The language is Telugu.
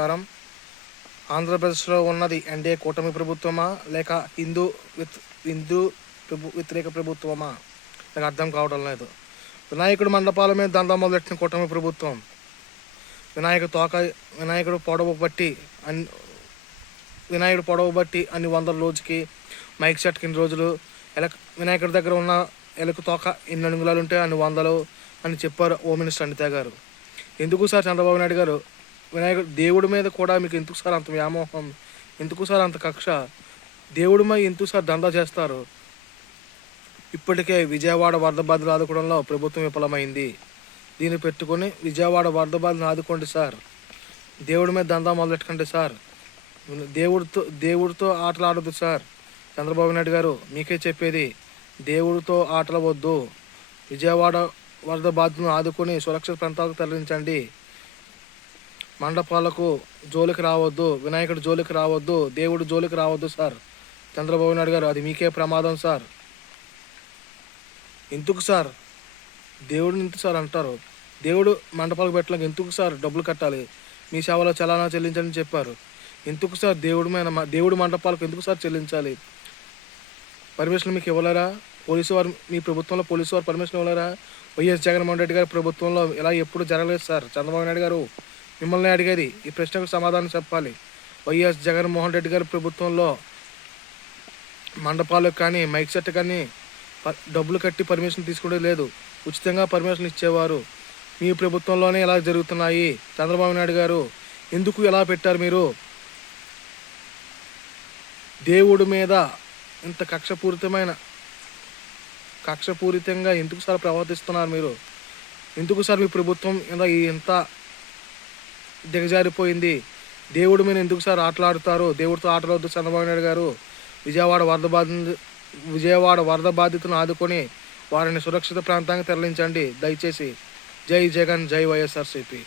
నమస్కారం. ఆంధ్రప్రదేశ్లో ఉన్నది ఎన్డీఏ కూటమి ప్రభుత్వమా లేక హిందూ వ్యతిరేక ప్రభుత్వమా? నాకు అర్థం కావడం లేదు. వినాయకుడు మండపాల మీద దందా మొదలెట్టిన కూటమి ప్రభుత్వం, వినాయకుడు పొడవు బట్టి అన్ని వందల రోజుకి మైక్ సెట్కి ఇన్ని రోజులు, వినాయకుడి దగ్గర ఉన్న ఎలుక తోక ఎన్ని అడుగులాలు ఉంటే అన్ని వందలు అని చెప్పారు హోమ్ మినిస్టర్ అనిత గారు. ఎందుకు సార్ చంద్రబాబు నాయుడు గారు దేవుడి మీద కూడా మీకు ఎందుకు సార్ అంత వ్యామోహం? ఎందుకు సార్ అంత కక్ష? దేవుడి మీద ఎందుకు సార్ దందా చేస్తారు? ఇప్పటికే విజయవాడ వరద బాధలు ఆదుకోవడంలో ప్రభుత్వం విఫలమైంది. దీన్ని పెట్టుకొని విజయవాడ వరద బాధలను ఆదుకోండి సార్, దేవుడి మీద దందా మొదలెట్టకండి సార్, దేవుడితో ఆటలు ఆడొద్దు సార్. చంద్రబాబు నాయుడు గారు మీకే చెప్పేది, దేవుడితో ఆటలు వద్దు. విజయవాడ వరద బాధలను ఆదుకొని సురక్షిత ప్రాంతాలకు తరలించండి. మండపాలకు జోలికి రావద్దు, వినాయకుడి జోలికి రావద్దు, దేవుడి జోలికి రావద్దు సార్. చంద్రబాబు నాయుడు గారు అది మీకే ప్రమాదం సార్. ఎందుకు సార్ దేవుడిని ఎందుకు సార్ అంటారు? దేవుడు మండపాలకు పెట్టడానికి ఎందుకు సార్ డబ్బులు కట్టాలి? మీ సేవలో చలానా చెల్లించని చెప్పారు. ఎందుకు సార్ దేవుడి మండపాలకు ఎందుకు సార్ చెల్లించాలి? పర్మిషన్ మీకు ఇవ్వలేరా? మీ ప్రభుత్వంలో పోలీసు వారు పర్మిషన్ ఇవ్వలేరా? వైఎస్ జగన్మోహన్ రెడ్డి గారి ప్రభుత్వంలో ఇలా ఎప్పుడు జరగలేదు సార్. చంద్రబాబు నాయుడు గారు మిమ్మల్ని అడిగేది, ఈ ప్రశ్నకు సమాధానం చెప్పాలి. వైఎస్ జగన్మోహన్ రెడ్డి గారి ప్రభుత్వంలో మండపాలకు కానీ మైక్ సెట్ కానీ డబ్బులు కట్టి పర్మిషన్ తీసుకునే లేదు, ఉచితంగా పర్మిషన్ ఇచ్చేవారు. మీ ప్రభుత్వంలోనే ఇలా జరుగుతున్నాయి. చంద్రబాబు నాయుడు గారు ఎందుకు ఎలా పెట్టారు? మీరు దేవుడి మీద ఇంత కక్షపూరితంగా ఎందుకు సార్ ప్రవర్తిస్తున్నారు మీరు? ఎందుకు సార్ మీ ప్రభుత్వం ఇంత దిగజారిపోయింది? దేవుడి మీద ఎందుకు సార్ ఆటలాడుతారు? దేవుడితో ఆటలవద్దు చంద్రబాబు నాయుడు గారు. విజయవాడ వరద బాధితులను ఆదుకొని వారిని సురక్షిత ప్రాంతానికి తరలించండి దయచేసి. జై జగన్, జై వైఎస్ఆర్సీపీ.